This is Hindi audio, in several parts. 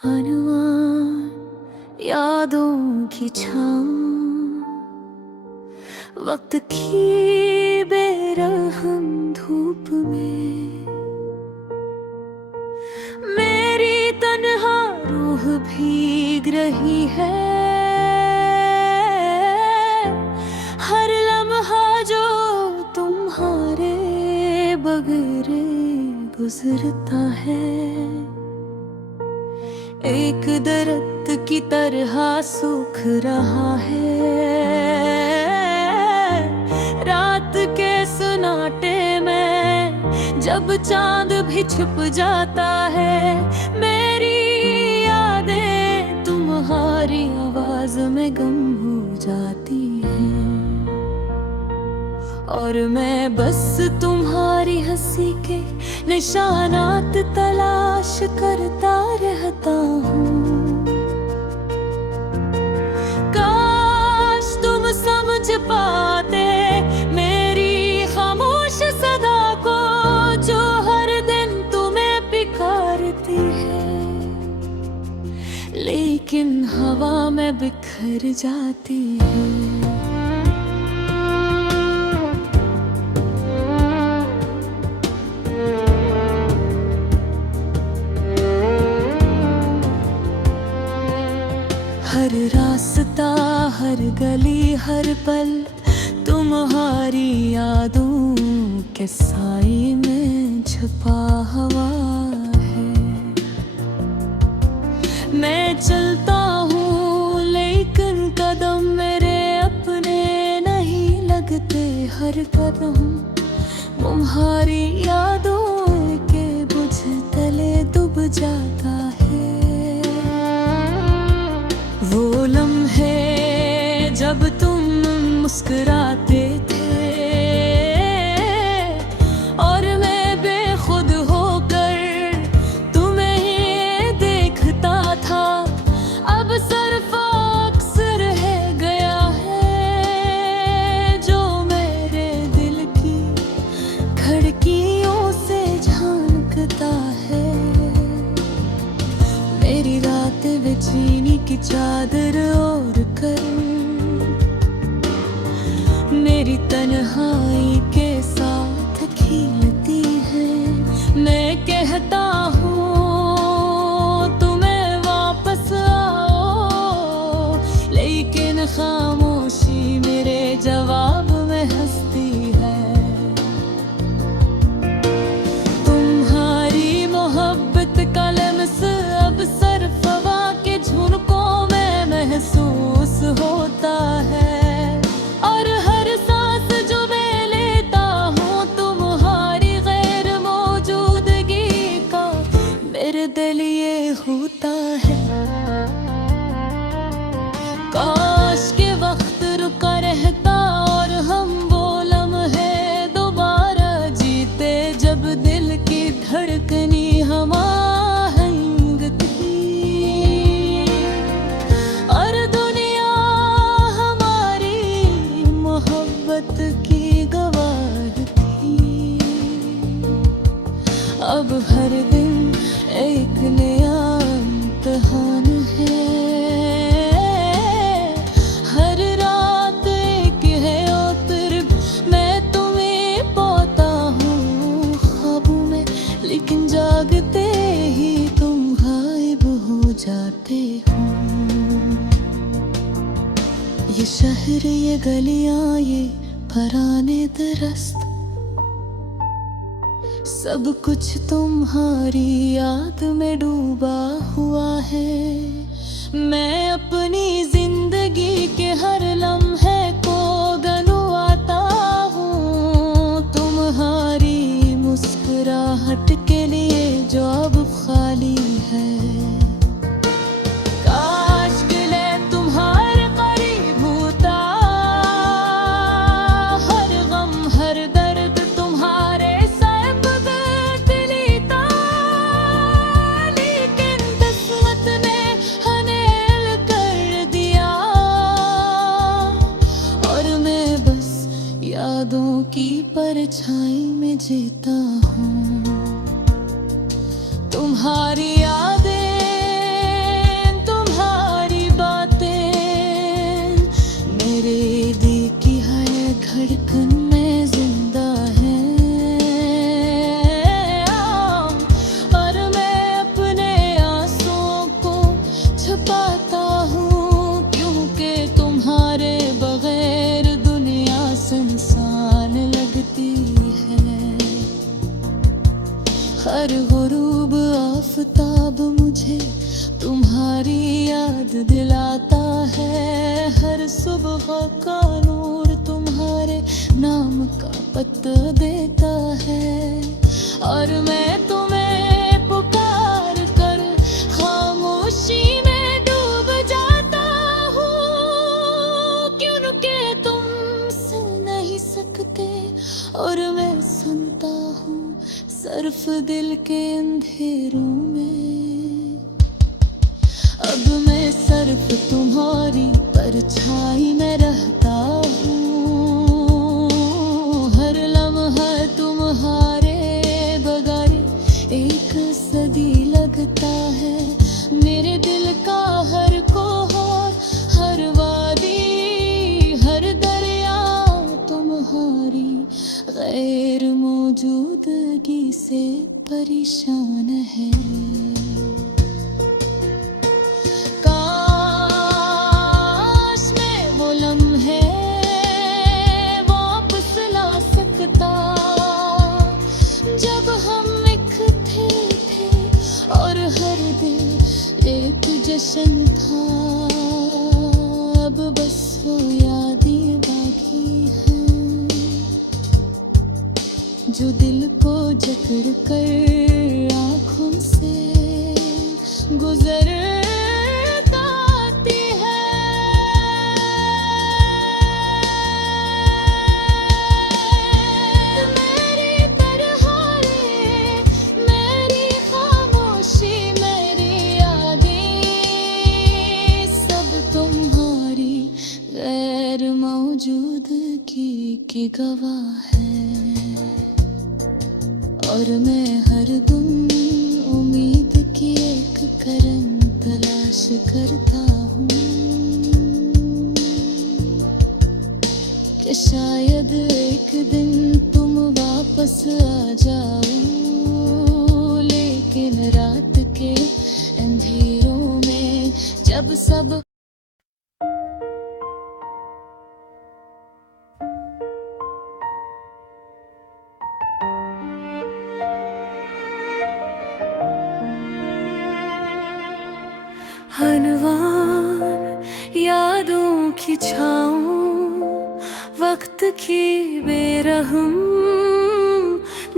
अनुमान यादों की छाँव, वक्त की बेरहम धूप में मेरी तन्हा रूह भीग रही है। हर लम्हा जो तुम्हारे बगैर गुजरता है, एक दर्द की तरह सूख रहा है। रात के सन्नाटे में जब चांद भी छुप जाता है, मेरी यादें तुम्हारी आवाज में गम हो जाती हैं। और मैं बस तुम्हारी हंसी के निशानात तलाश करता रहता हूँ। काश तुम समझ पाते मेरी खामोश सदा को, जो हर दिन तुम्हें पुकारती है, लेकिन हवा में बिखर जाती है। हर रास्ता, हर गली, हर पल तुम्हारी यादों के साए में छुपा हुआ है। मैं चलता हूँ लेकिन कदम मेरे अपने नहीं लगते। हर कदम तुम्हारी यादों के बुझ तले डूब जाता है। वो लम्हे जब तुम मुस्कुराते थे और मैं बेखुद होकर तुम्हें ही देखता था, अब सिर्फ अक्स रह गया है जो मेरे दिल की खिड़कियों से झांकता है। मेरी रात बेचैनी की चादर ओढ़ कर मेरी तन्हाई के साथ खेलती है। मैं कहता हूँ तुम्हें वापस आओ, लेकिन खामोशी मेरे जवाब में हंसती है। तुम्हारी मोहब्बत का लम्स अब सिर्फ हवा के झुनकों में महसूस होता है। और हर सांस जो मैं लेता हूँ तुम्हारी गैर मौजूदगी का मेरे दिल ये होता है। काश के वक्त रुका रहता और हम वो लम्हे दोबारा जीते, जब दिल की धड़कनी हमाहंग थी और दुनिया हमारी मोहब्बत की गवाह थी। अब हर दिन एक नया इम्तिहान है, हर रात एक है उतर। मैं तुम्हें पाता हूँ ख्वाबों में, लेकिन जागते ही तुम गायब हो जाते हो। ये शहर, ये गलियां, ये पुराने दरख्त, सब कुछ तुम्हारी याद में डूबा हुआ है। मैं अपनी जिंदगी के हर लम्हे को गनवाता हूँ तुम्हारी मुस्कुराहट के लिए जो अब खाली है। काश गिले तुम्हारे करीब होता, हर गम हर दर्द तुम्हारे सब दर्द लेता, लेकिन किस्मत ने हनेल कर दिया और मैं बस यादों की परछाई में जीता हूँ। तुम्हारी यादें जाता हूँ, क्योंकि तुम्हारे बगैर दुनिया सुनसान लगती है। हर गुरूब आफताब मुझे तुम्हारी याद दिलाता है। हर सुबह का नूर तुम्हारे नाम का पता देता है। और मैं तुम्हें पुकार कर खामोशी में डूब जाता हूँ, क्योंकि तुम सुन नहीं सकते और मैं सुनता हूँ सिर्फ दिल के अंधेरों में। अब मैं सिर्फ तुम्हारी परछाई में रहता हूँ, हर लम्हा तुम्हारे बगैर एक सदी लगता है। मेरे दिल का हर कोहर, हर वादी, हर दरिया तुम्हारी गैर मौजूदगी से परेशान है। काश मैं वो लम्हे वापस ला सकता, जब हम एक थे और हर दिल एक जश्न था। अब बस वो यादें बाकी हैं जो दिल को जकड़ कर आँखों से गुजर आती है। मेरी तरहारे, मेरी खामोशी, मेरी यादें सब तुम्हारी गैर मौजूदगी की गवाह है। और मैं हर दम उम्मीद की एक करन तलाश करता हूँ कि शायद एक दिन तुम वापस आ जाओ। लेकिन रात के अंधेरों में जब सब हनवान यादों की छाँव, वक्त की बेरहम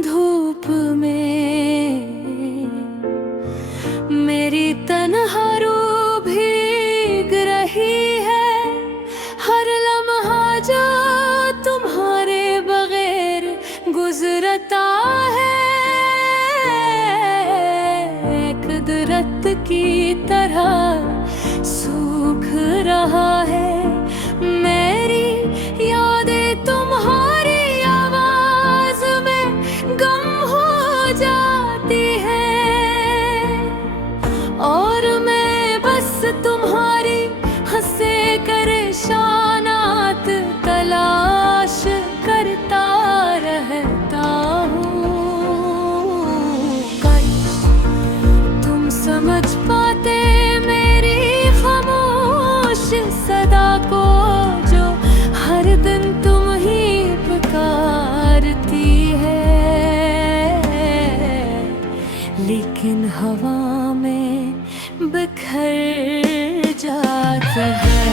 धूप में मेरी तन्हा रूह भीग रही है। हर लम्हा जो तुम्हारे बगैर गुजरता है कुदरत की तरह सूख रहा है। मेरी यादें तुम्हारी आवाज में गम हो जाती है, और मैं बस तुम्हारी हंसे परेशानात तलाश करता रहता हूँ। समझ पाते मेरी खामोश सदा को, जो हर दिन तुम ही पुकारती है। लेकिन हवा में बिखर जाता है।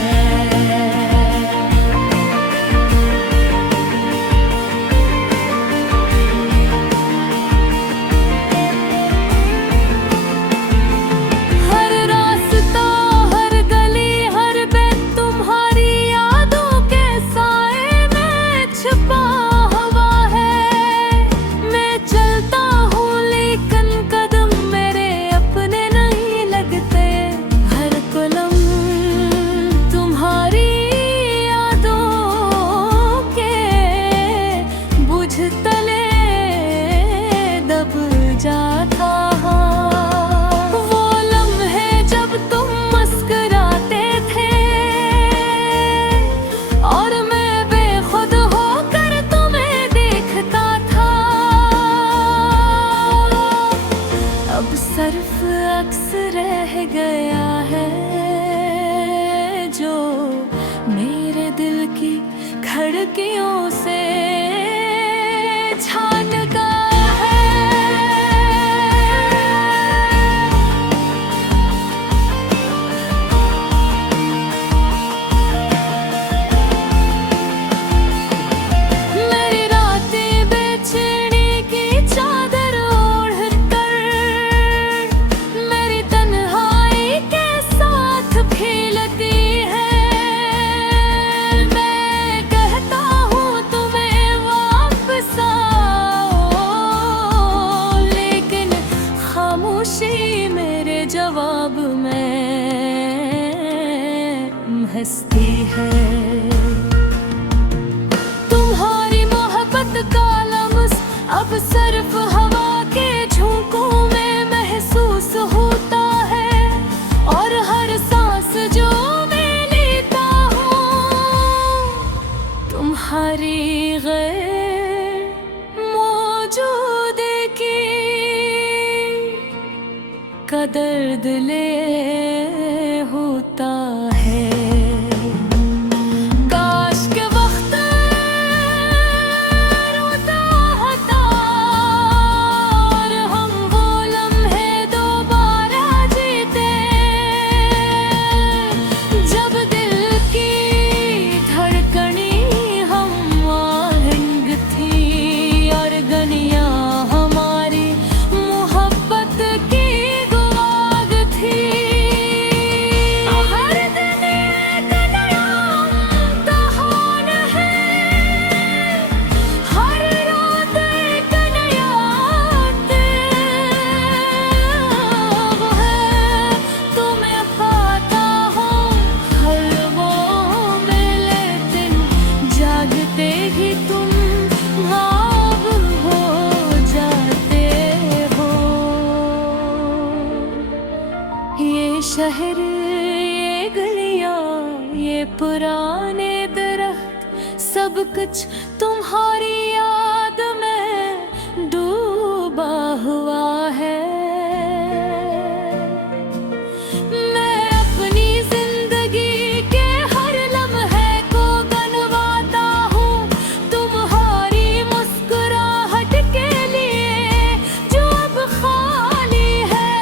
हंसती है। तुम्हारी मोहब्बत का लम्स अब सिर्फ हवा के झोंकों में महसूस होता है, और हर सांस जो मैं लेता हूँ तुम्हारी गैर मौजूदगी का दर्द ले होता है। काश के वक्त रोता था और हम वो लम्हे दोबारा जीते, जब दिल की धड़कनी हम आहंग थी और गनियां हमारी मोहब्बत की गुआग थी। हर दिन एक नया इम्तिहान है, हर रात एक नया तेग है। तुम्हें पाता हूँ हलवों में, लेकिन जागते ही तुम गायब हो जाते हो। ये शहर, ये गलियां, ये पुराने दरख्त, सब कुछ तुम्हारी याद में डूबा हुआ है। मैं अपनी जिंदगी के हर लम्हे को गनवाता हूँ तुम्हारी मुस्कुराहट के लिए जो अब खाली है।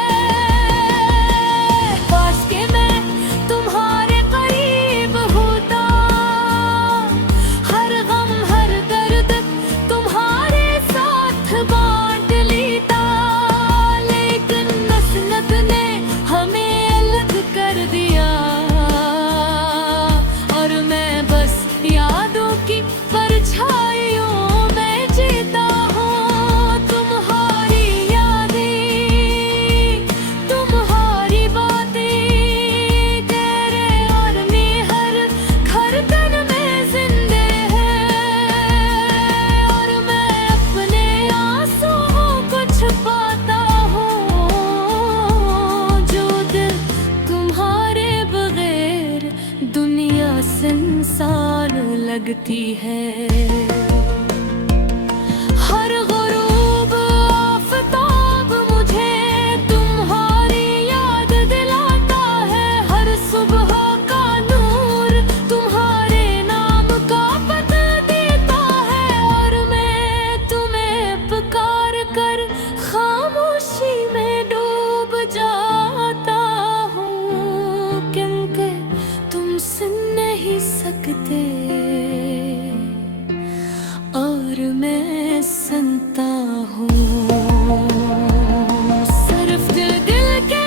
काश के मैं तुम्हारे करीब होता, हर गम हर दर्द तुम्हारे साथ बांट लेता, लेकिन नस्लत ने हमें अलग कर दिया, और मैं बस यादों की परछाइयों में जीता हूँ। तुम्हारी यादें, तुम्हारी बातें तेरे और मैं हर धड़कन में जिंदे हैं, और मैं अपने आंसुओं को छुपाता हूँ जो दिल तुम्हारे बगैर दुनिया संसार लगती है। हर गुरूब आफताब मुझे तुम्हारी याद दिलाता है, हर सुबह का नूर तुम्हारे नाम का पता देता है, और मैं तुम्हें पुकार कर खामोशी में डूब जाता हूँ, क्योंकि तुम सुन नहीं सकते और मैं सुनता हूँ। सिर्फ दिल के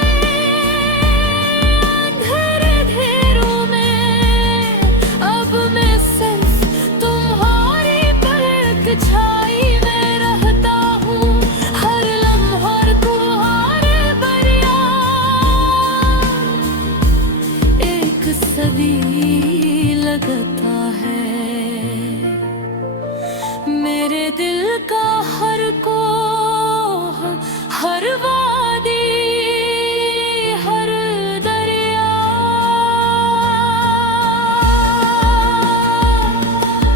अंधेरे घेरों में अब मैं सिर्फ तुम्हारी परछाई में रहता हूँ। हर लम्हा तुम्हारे बरिया एक सदी लगता है। मेरे दिल का हर कोह, हर वादी, हर दरिया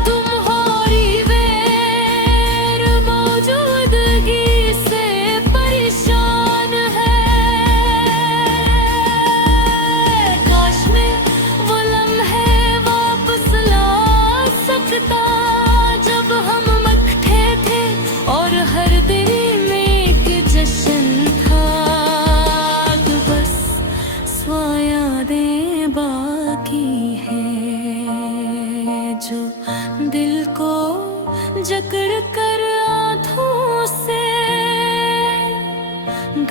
तुम्हारी गैर मौजूदगी से परेशान है। काश मैं वो लम्हे वापस ला सकता जब हम इकट्ठे थे, और हर दिल में एक जश्न था। तो बस सौ यादें बाकी हैं जो दिल को जकड़ कर आँखों से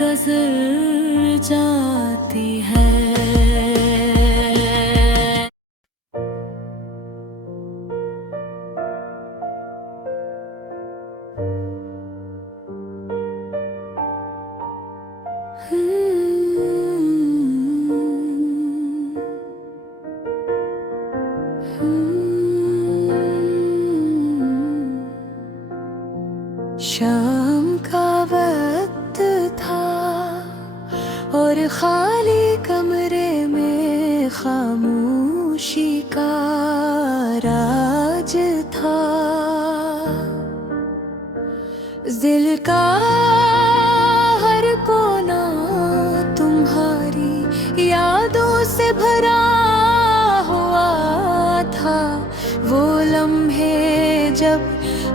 गुजर जाती है। शाम का वक्त था और खाली कमरे में खामोशी का राज था। दिल का हर कोना तुम्हारी यादों से भरा हुआ था। वो लम्हे जब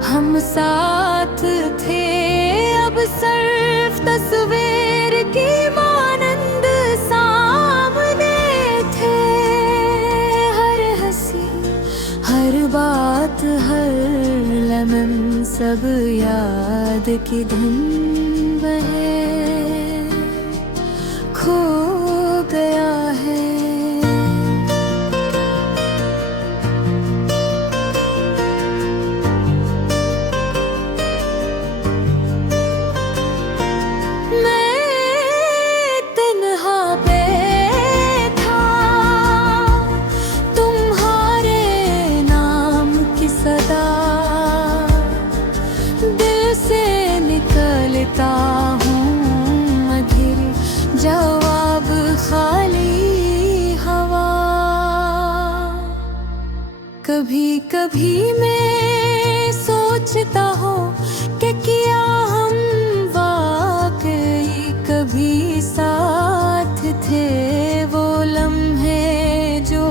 हम साथ थे, अब सिर्फ तस्वीर की मानंद सामने थे। हर हंसी, हर बात, हर लम्हा सब याद की धुन में खो गया है। निकलता हूँ अधीर जवाब खाली हवा। कभी कभी मैं सोचता हूँ कि क्या हम वाकई कभी साथ थे। वो लम्हे जो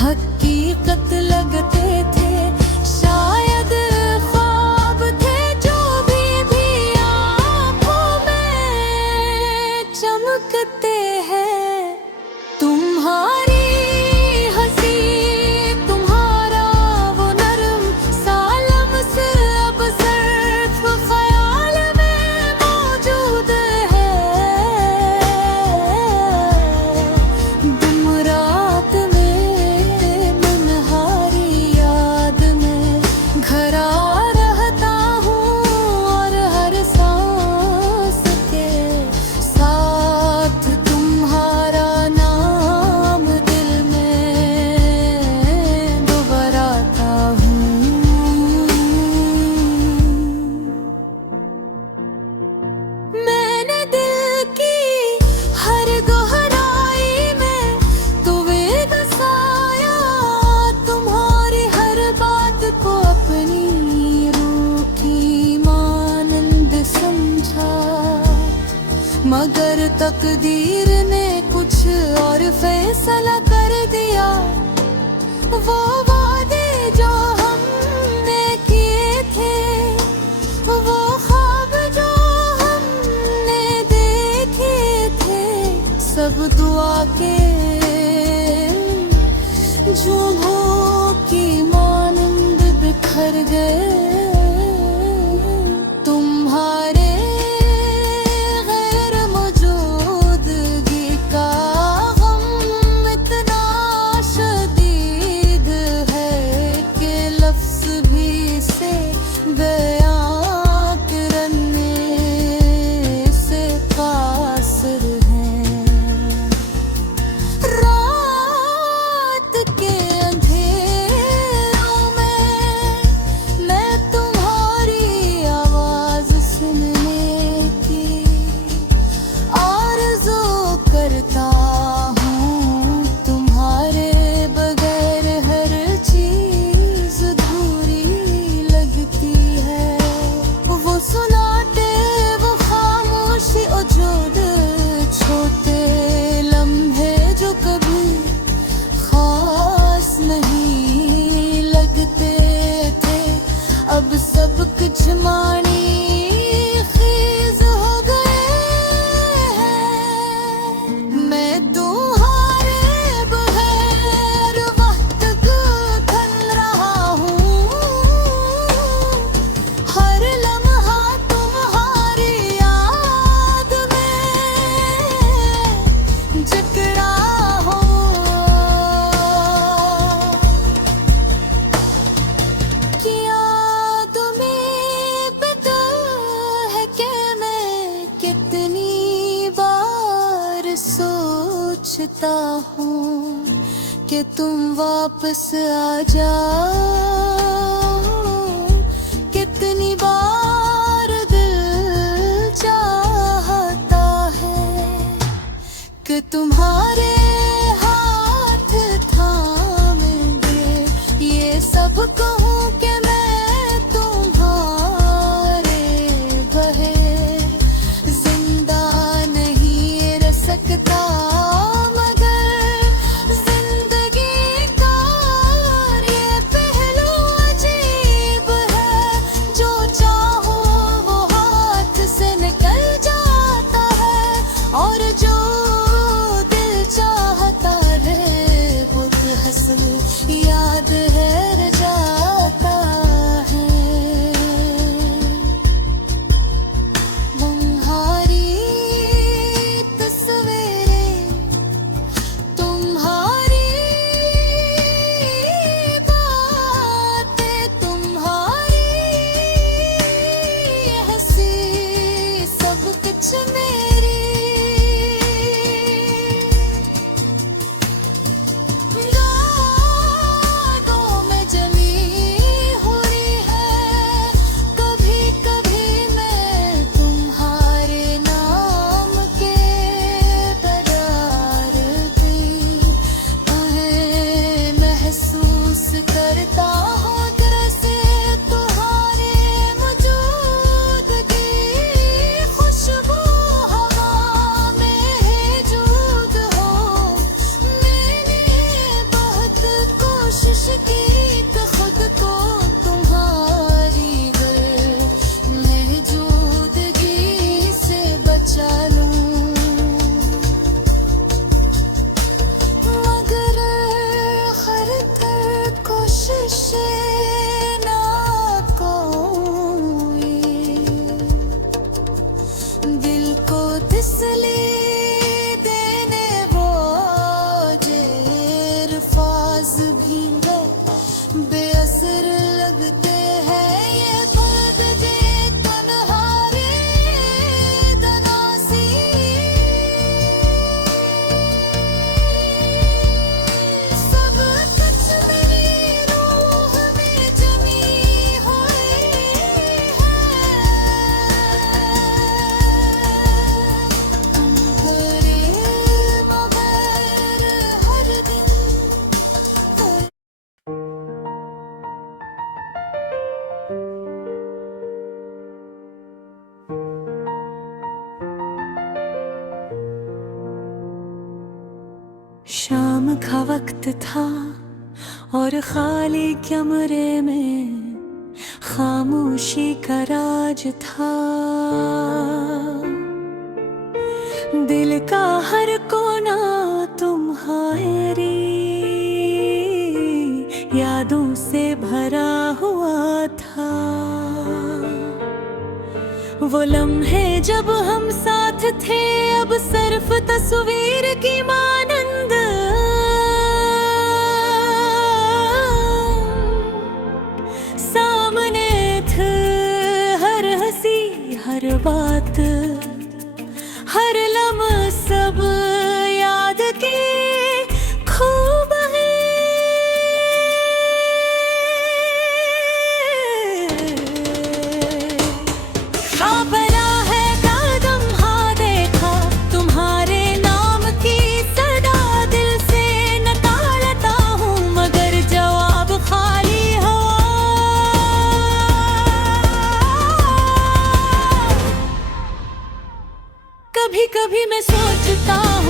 हकीकत लगते थे, शायद ख्वाब थे जो चमकते हैं। तुम्हारी हंसी, तुम्हारा वो नरम सा लम्स अब सिर्फ ख्याल में मौजूद है। तुम रात में मनहारी याद में घरा रहता हूँ और हर सांस के मगर तकदीर ने कुछ और फैसला कर दिया। वो वादे जो हमने किए थे, वो ख्वाब जो हमने देखे थे, सब दुआ के झूमों की मानंद बिखर गए। तुम्हारे अब सब कुछ मानी खीज हो गए हैं। मैं तुम्हारे बगैर वक्त गुजर रहा हूँ। हर लम्हा तुम्हारी याद में जकड़ा हूँ। सोचता हूँ कि तुम वापस आ जाओ। कितनी बार दिल चाहता है कि तुम्हारे हाथ थामे दे, ये सब कहूँ कि मैं तुम्हारे बहे जिंदा नहीं रह सकता। याद है रह जाता है तुम्हारी तस्वीरें, तुम्हारी बातें, तुम्हारी हंसी, सब कुछ मेरी करता हूँ जैसे तुम्हारे मौजूदगी, खुशबू हवा में है जूद हो। मैंने बहुत कोशिश की कि खुद को तुम्हारी मौजूदगी से बचा लूं, मगर हर ना कोई दिल को तसल्ली देने वो अल्फाज भी है बेअसर लगते हैं। ये दर्द दे तन्हारे दनासी, सब कुछ मेरी रूह में जमी हुई है। तुम करे मगर हर दिन शाम का वक्त था और खाली कमरे में खामोशी का राज था। दिल का हर कोना तुम्हारी यादों से भरा हुआ था। वो लम्हे जब हम साथ थे अब सिर्फ तस्वीर की मानंद, सामने थे हर हंसी हर बात, हर लम्हा सब याद के खूब है। कांपना है कदम, हाँ देखा तुम्हारे नाम की सदा, दिल से निकालता हूँ मगर जवाब खाली हवा। कभी कभी मैं सोचता हूँ